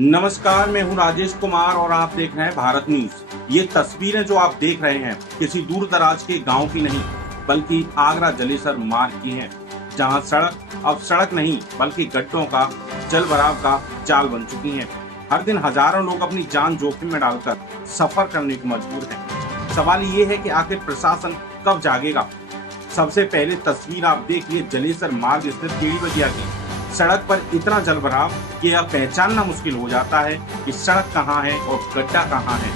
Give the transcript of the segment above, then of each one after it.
नमस्कार, मैं हूं राजेश कुमार और आप देख रहे हैं भारत न्यूज। ये तस्वीरें जो आप देख रहे हैं किसी दूर दराज के गांव की नहीं, बल्कि आगरा जलेसर मार्ग की हैं, जहां सड़क अब सड़क नहीं बल्कि गड्ढों का जल भराव का जाल बन चुकी है। हर दिन हजारों लोग अपनी जान जोखिम में डालकर सफर करने को मजबूर हैं। सवाल ये है कि आखिर प्रशासन कब जागेगा। सबसे पहले तस्वीर आप देखिए जलेसर मार्ग स्थित टेढ़ी बगिया की। सड़क पर इतना जल भराव कि यह पहचानना मुश्किल हो जाता है कि सड़क कहाँ है और गड्ढा कहाँ है।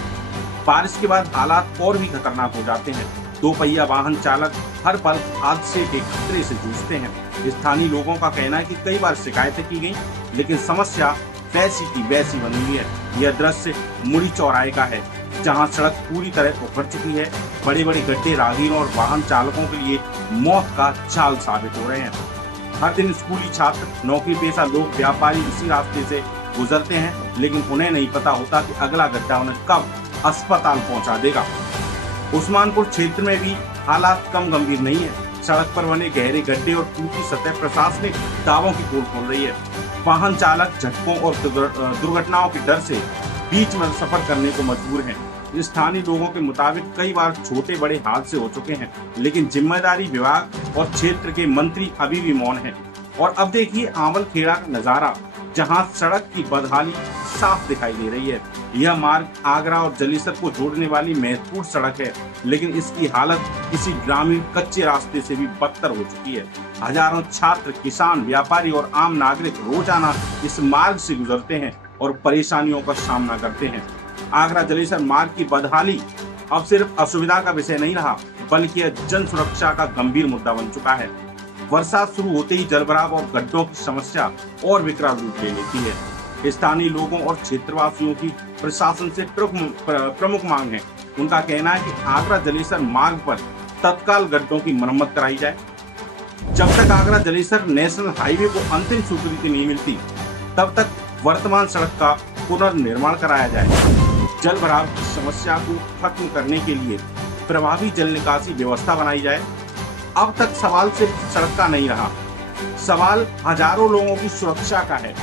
बारिश के बाद हालात और भी खतरनाक हो जाते हैं। दो पहिया वाहन चालक हर पल हादसे के खतरे से जूझते हैं। स्थानीय लोगों का कहना है कि कई बार शिकायतें की गई, लेकिन समस्या वैसी की वैसी बनी हुई है। यह दृश्य मुड़ी चौराहे का है, जहां सड़क पूरी तरह उखड़ चुकी है। बड़े बड़े गड्ढे राहगीरों और वाहन चालकों के लिए मौत का जाल साबित हो रहे हैं। हर दिन स्कूली छात्र, नौकरी पेशा लोग, व्यापारी इसी रास्ते से गुजरते हैं, लेकिन उन्हें नहीं पता होता कि अगला गड्ढा उन्हें कब अस्पताल पहुंचा देगा। उस्मानपुर क्षेत्र में भी हालात कम गंभीर नहीं है। सड़क पर बने गहरे गड्ढे और टूटी सतह प्रशासनिक दावों की पोल खोल रही है। वाहन चालक झटकों और दुर्घटनाओं के डर से बीच में सफर करने को मजबूर हैं। स्थानीय लोगों के मुताबिक कई बार छोटे बड़े हादसे हो चुके हैं, लेकिन जिम्मेदारी विभाग और क्षेत्र के मंत्री अभी भी मौन हैं। और अब देखिए आंवल खेड़ा का नजारा, जहां सड़क की बदहाली साफ दिखाई दे रही है। यह मार्ग आगरा और जलेसर को जोड़ने वाली महत्वपूर्ण सड़क है, लेकिन इसकी हालत किसी ग्रामीण कच्चे रास्ते से भी बदतर हो चुकी है। हजारों छात्र, किसान, व्यापारी और आम नागरिक रोजाना इस मार्ग से गुजरते हैं और परेशानियों का सामना करते हैं। आगरा जलेसर मार्ग की बदहाली अब सिर्फ असुविधा का विषय नहीं रहा, बल्कि यह जन सुरक्षा का गंभीर मुद्दा बन चुका है। वर्षा शुरू होते ही जलभराव और गड्ढों की समस्या और विकराल रूप ले लेती है। स्थानीय लोगों और क्षेत्रवासियों की प्रशासन से प्रमुख मांग है। उनका कहना है कि आगरा जलेसर मार्ग पर तत्काल गड्ढों की मरम्मत कराई जाए। जब तक आगरा जलेसर नेशनल हाईवे को अंतिम स्वीकृति नहीं मिलती, तब तक वर्तमान सड़क का पुनर्निर्माण कराया जाए। जल भराव की समस्या को खत्म करने के लिए प्रभावी जल निकासी व्यवस्था बनाई जाए। अब तक सवाल सिर्फ सड़क का नहीं रहा, सवाल हजारों लोगों की सुरक्षा का है।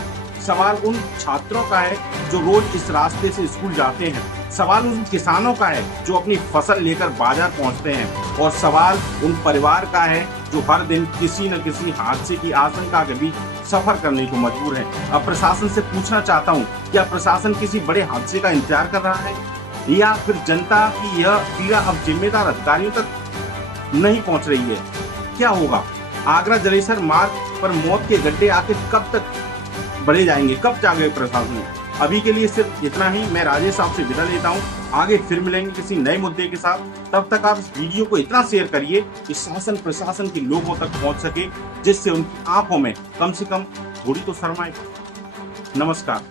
सवाल उन छात्रों का है जो रोज इस रास्ते से स्कूल जाते हैं। सवाल उन किसानों का है जो अपनी फसल लेकर बाजार पहुंचते हैं। और सवाल उन परिवार का है जो हर दिन किसी न किसी हादसे की आशंका के बीच सफर करने को मजबूर है। अब प्रशासन से पूछना चाहता हूं, क्या प्रशासन किसी बड़े हादसे का इंतजार कर रहा है, या फिर जनता की यह पीड़ा अब जिम्मेदार अधिकारियों तक नहीं पहुंच रही है? क्या होगा? आगरा जलेसर मार्ग पर मौत के गड्ढे आखिर कब तक बढ़े जाएंगे, कब जागे प्रशासन? अभी के लिए सिर्फ इतना ही। मैं राजेश साहब से विदा लेता हूं। आगे फिर मिलेंगे किसी नए मुद्दे के साथ। तब तक आप इस वीडियो को इतना शेयर करिए कि शासन प्रशासन के लोगों तक पहुंच सके, जिससे उनकी आंखों में कम से कम थोड़ी तो शर्म आए। नमस्कार।